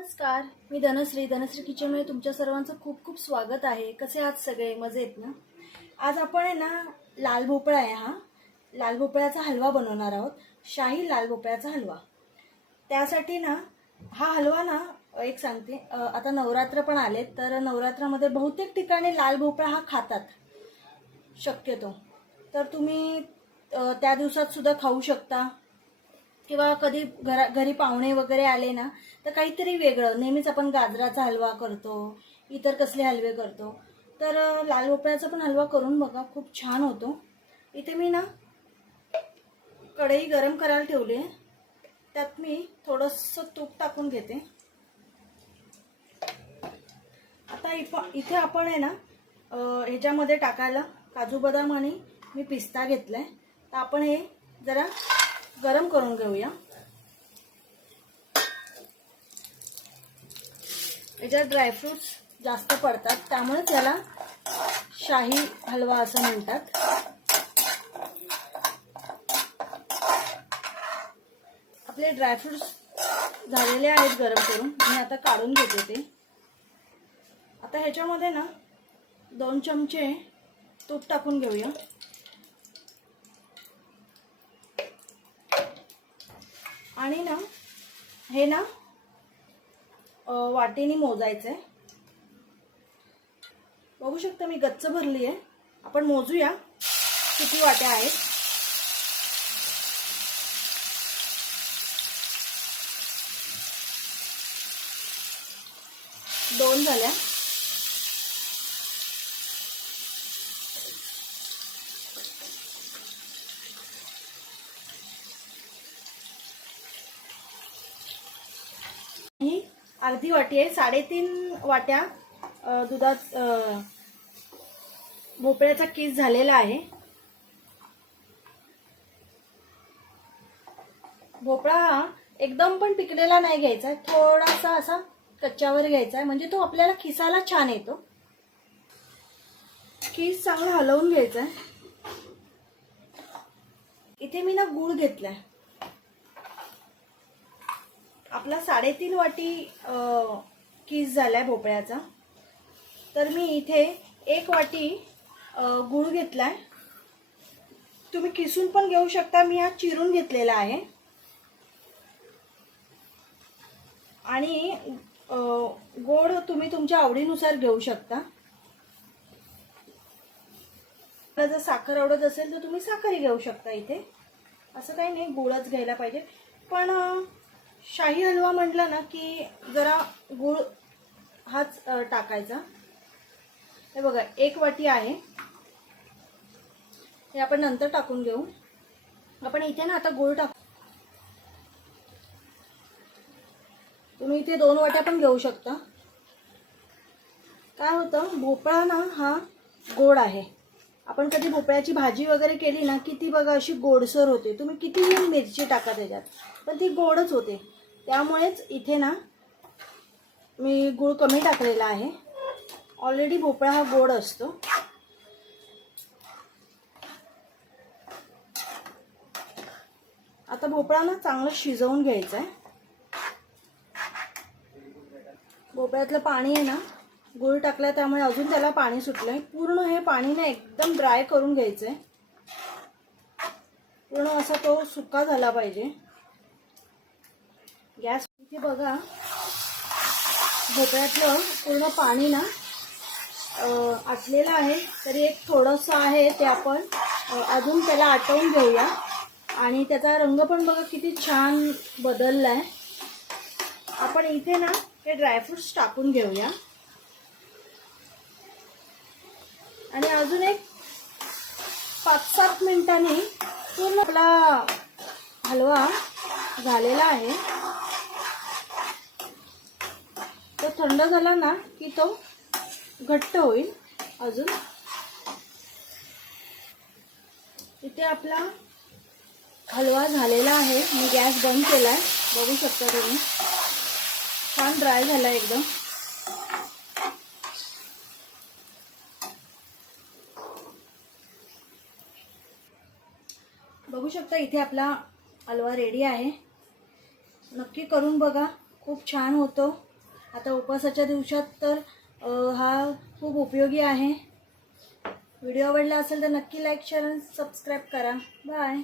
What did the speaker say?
नमस्कार. मी धनश्री. धनश्री किचनमध्ये तुमच्या सर्वांचं खूप खूप स्वागत आहे. कसे आहात सगळे? मजेत ना? आज आपण आहे ना लाल भोपळा आहे हा. लाल भोपळ्याचा हलवा बनवणार आहोत. शाही लाल भोपळ्याचा हलवा. त्यासाठी ना हा हलवा ना एक सांगते आता नवरात्र पण आले तर नवरात्रामध्ये बहुतेक ठिकाणी लाल भोपळा हा खातात. शक्यतो. तर तुम्ही त्या दिवसात सुद्धा खाऊ शकता. किंवा कधी घरा घरी पाहुणे वगैरे आले ना तर काहीतरी वेगळं. नेहमीच आपण गाजराचा हलवा करतो इतर कसले हलवे करतो. तर लाल भोपळ्याचा पण हलवा करून बघा खूप छान होतो. इथे मी ना कढई गरम करायला ठेवली आहे. त्यात मी थोडंसं तूप टाकून घेते. आता इप- इथे आपण आहे ना ह्याच्यामध्ये टाकायला काजू बदाम आणि मी पिस्ता घेतला आहे तर आपण हे जरा गरम करून घेऊया. याच्यात ड्रायफ्रुट्स जास्त पडतात. त्यामुळे त्याला शाही हलवा असं म्हणतात. आपले ड्रायफ्रुट्स झालेले आहेत गरम करून. मी आता काढून घेते ते. आता ह्याच्यामध्ये ना दोन चमचे तूप टाकून घेऊया. आणि ना हे ना वाटेने मोजायचं आहे बघू शकता मी गच्च भरली आहे आपण मोजूया किती वाट्या आहेत. दोन झाल्या. ही अर्धी वाटी आहे साडेतीन वाट्या दुधात भोपळ्याचा केस झालेला आहे. भोपळा हा एकदम पण पिकलेला नाही घ्यायचा आहे थोडासा असा कच्च्यावर घ्यायचा आहे म्हणजे तो आपल्याला खिसाला छान येतो. खीस चांगला हलवून घ्यायचा आहे. इथे मी ना गूळ घेतलाय. आपला साडेतीन वाटी किस झालाय भोपळ्याचा. तर मी इथे एक वाटी अ, गूळ घेतलाय. तुम्ही किसून पण घेऊ शकता मी हा चिरून घेतलेला आहे. आणि गोड तुम्ही तुमच्या आवडीनुसार घेऊ शकता. जर साखर आवडत असेल तर तुम्ही साखरही घेऊ शकता इथे. असं काही नाही गुळच घ्यायला पाहिजे. पण शाही हलवा म्हटला ना की जरा गुळ हाच टाकायचा. हे बघा एक वाटी आहे. हे आपण नंतर टाकून घेऊ. आपण इथे ना आता गुळ टाक तुम्ही इथे दोन वाट्या पण घेऊ शकता. काय होतं भोपळा ना हा गोड आहे. आपण कधी भोपळ्याची भाजी वगैरे केली ना की ती बघा अशी गोडसर होते. तुम्ही किती मिरची टाका त्याच्यात पण ती गोडच होते. त्यामुळेच इथे ना मी गूळ कमी टाकलेला आहे. ऑलरेडी भोपळा हा गोड असतो. आता भोपळा ना चांगलं शिजवून घ्यायचा आहे भोपळ्यातलं पाणी आहे ना गुळ टाकलं त्यामुळे अजून त्याला पाणी सुटलंय. पूर्ण हे पाणी ना एकदम ड्राय करून घ्यायचंय. पूर्ण असा तो सुका झाला पाहिजे. गॅस इथे बघा. भोपळ्यातलं पूर्ण पाणी ना आटलेलं आहे. तरी एक थोडंसं आहे ते आपण अजून त्याला आटवून घेऊया. आणि त्याचा रंग पण बघा किती छान बदलला आहे आपण इथे ना हे ड्रायफ्रुट्स टाकून घेऊया. आणि अजून एक पाच सात मिनिटांनी पूर्ण आपला हलवा झालेला आहे. तो थंड झाला ना की तो घट्ट होईल अजून. इथे आपला हलवा झालेला आहे. मी गॅस बंद केला आहे बघू शकता तुम्ही. छान ड्राय झाला एकदम. बघू शकता इथे आपला हलवा रेडी आहे. नक्की करून बघा. खूप छान होतो. आता उपवासाच्या दिवसात तर हा खूप उपयोगी आहे. व्हिडिओ आवडला असेल तर नक्की लाईक शेअर आणि सबस्क्राईब करा. बाय